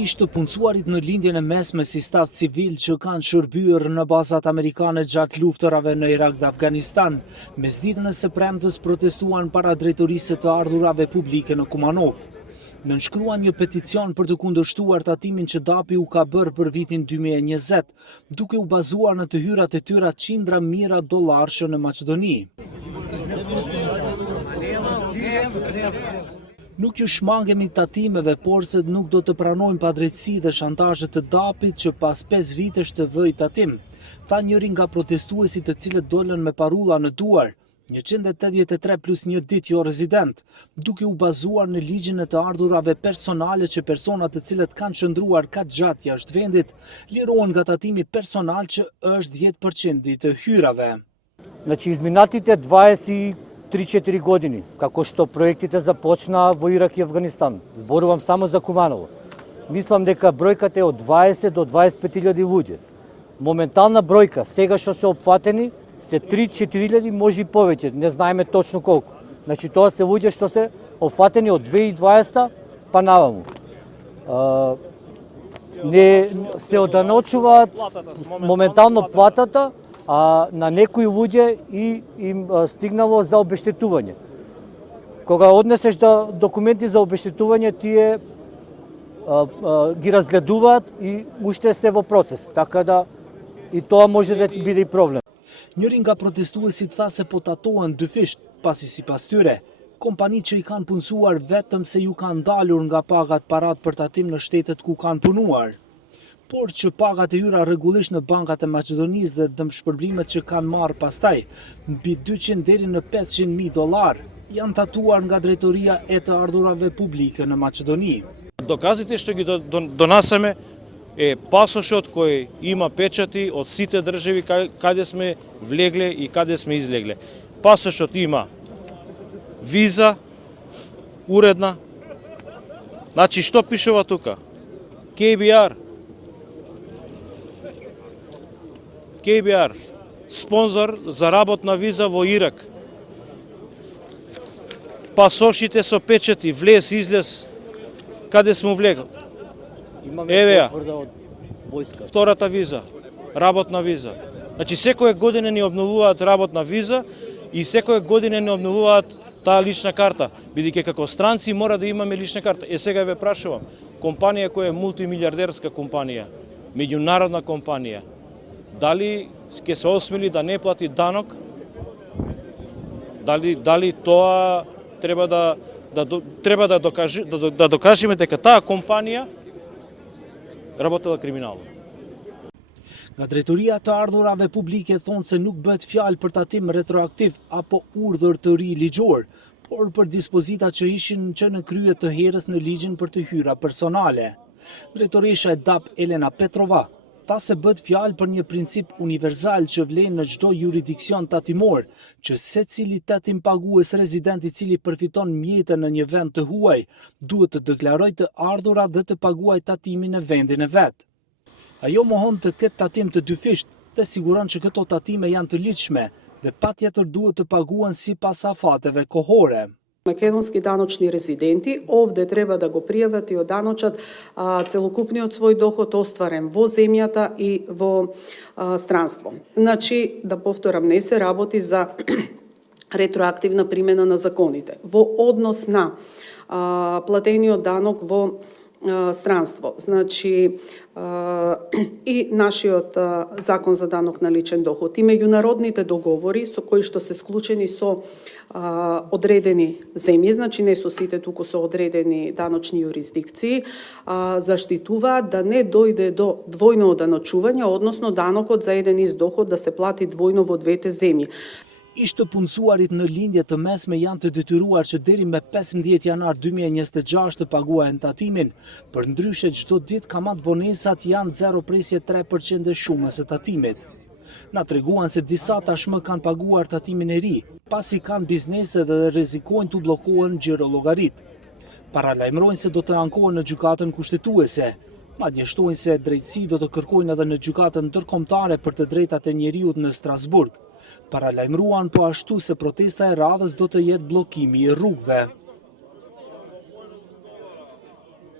Ishte punësuarit në lindjen e mesme si staf civil që kanë shërbyer në bazat amerikane gjatë luftërave në Irak dhe Afganistan, mesditën e së premtës protestuan para drejtorisë të ardhurave publike në Kumanov. Nënshkruan një peticion për të kundërshtuar tatimin që DAP-i u ka bërë për vitin 2020, duke u bazuar në të hyrat e tyra qindra mijëra dollarësh në Maqedoni. Nuk ju shmangemi tatimeve, por se nuk do të pranojmë padrejtësi dhe shantazhe të DAP-it që pas 5 vitesh të vëj tatim, tha njëri nga protestuesit të cilët dolën me parulla në duar, 183 plus një ditë jo rezident, duke u bazuar në ligjin e të ardhurave personale që personat të cilët kanë qëndruar ka gjatë jashtë vendit, lirohen nga tatimi personal që është 10% i të hyrave. Значи изминатите 23-4 години, како што проектите започнаа во Ирак и Афганистан, зборувам само за Куманово, мислам дека бројката е од 20 до 25.000 луѓе. Моментална бројка, сега што се опфатени, се 3-4.000, може и повеќе, не знаеме точно колку. Значи тоа се луѓе што се опфатени од 2020 па наваму. Не се оданочуваат моментално платата, а на некои луѓе и им стигнало за обештетување. Кога однесеш документи за обештетување, тие ги разгледуваат и уште се во процес, така да и тоа може да биде и проблем. Njëri nga protestuesit tha se po tatohen dyfisht, pasi sipas tyre, kompani që i kanë punësuar vetëm se ju kanë dalur nga pagat parat për tatim në shtetet ku kanë punuar. Por që pagat e hyra rregullisht në bankat e Maqedonisë dhe dëmshpërblimet që kanë marrë pastaj, mbi 200 deri në 500.000 dollar, janë tatuar nga drejtoria e të ardhurave publike në Maqedoni. Доказите што ги донасаме е пасошот кој има печати од сите држави каде сме влегле и каде сме излегле. Пасошот има виза, уредна. Значи што пишува тука? KBR, спонзор за работна виза во Ирак. Пасошите со печати, влез, излез, каде сме влегли. Еве ја, втората виза, работна виза. Значи секоја година ни обновуваат работна виза и секоја година ни обновуваат таа лична карта, бидејќи како странци мора да имаме лична карта. Сега ве прашувам, компанија која е мултимилиардерска компанија, меѓународна компанија, дали ќе се осмели да не плати данок? Дали тоа треба да докажеме дека таа компанија работела криминално? Nga drejtoria të ardhurave publike thonë se nuk bëhet fjalë për tatim retroaktiv apo urdhër të ri ligjor, por për dispozita që ishin që në krye të herës në ligjin për të hyra personale. Drejtoresha e DAP Elena Petrova tha se bëhet fjalë për një princip universal që vlen në çdo juridiksion tatimor, që secili tatim pagues rezident i cili përfiton mjetën në një vend të huaj, duhet të deklarojë të ardhurat dhe të paguajë tatimin në vendin e vet. Ajo mohon të ketë tatim të dyfisht dhe siguron që këto tatime janë të ligjshme dhe patjetër duhet të paguhen sipas afateve kohore. Македонски даночни резиденти овде треба да го пријават и оданочат целокупниот свој доход остварен во земјата и во странство. Значи, да повторам, не се работи за ретроактивна примена на законите. Во однос на платениот данок во странство. Значи, и нашиот закон за данок на личен доход и меѓународните договори со кои што се склучени со одредени земји, значи не со сите, туку со одредени даночни юрисдикции, заштитуваат да не дојде до двојно оданочување, односно данокот за еден ист доход да се плати двојно во двете земји. Ishte punësuarit në lindje të mesme janë të detyruar që deri me 15 janar 2026 të paguajnë tatimin, për ndryshe çdo ditë kamat vonesat janë 0.3% e shumës së tatimit. Na treguan se disa tashmë kanë paguar tatimin e ri, pasi kanë biznese dhe rrezikojnë të bllokohen xhirollogarit. Paralajmërojnë se do të ankohen në gjykatën kushtetuese. Madje shtojnë se drejtësi do të kërkojnë edhe në gjykatën ndërkombëtare për të drejtat e njeriut në Strasburg. Paralajmëruan po ashtu se protesta e radhës do të jetë bllokimi i rrugëve.